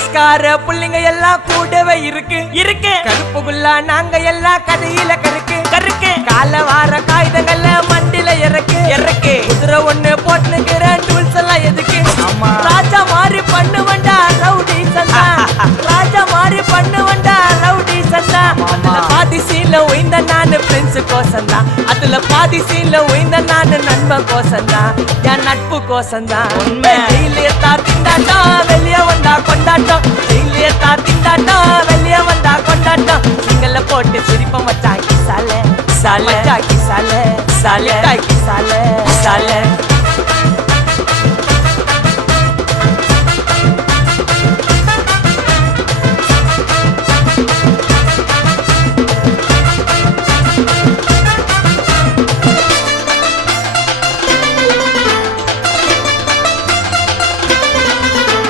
எஸ்கார புள்ளிங்க எல்லாம் கூடவே இருக்கு கருப்புக்குள்ள நாங்க எல்லாம் கதையில கருக்கு கால வார காகிதங்கள்ல மண்டில இறக்கு குதிரை ஒண்ணு போட்டுக்கிறேன் டூல்ஸ் எல்லாம் எதுக்கு ராஜா மாதிரி பண்ணுவண்டா ரவுடி சந்தா ராஜா மாதிரி பண்ணுவண்டா ரவுடி சந்தா பாதி சீன்ல உயிந்த நானு ஃப்ரெண்ட்ஸ் கோசந்தா அதுல பாதி சீன்ல உயிந்த நானு நண்பன் கோசந்தா என் நட்பு கோசந்தா ஜெயிலே திண்டாட்டம் வெளியே வந்தா கொண்டாட்டம் ஜெயிலே திண்டாட்டம் வெளியே வந்தா கொண்டாட்டம் சிங்கல்ல போட்டு சிரிப்ப மச்சாக்கி சாலே சாலே சாலே சாலே சாலே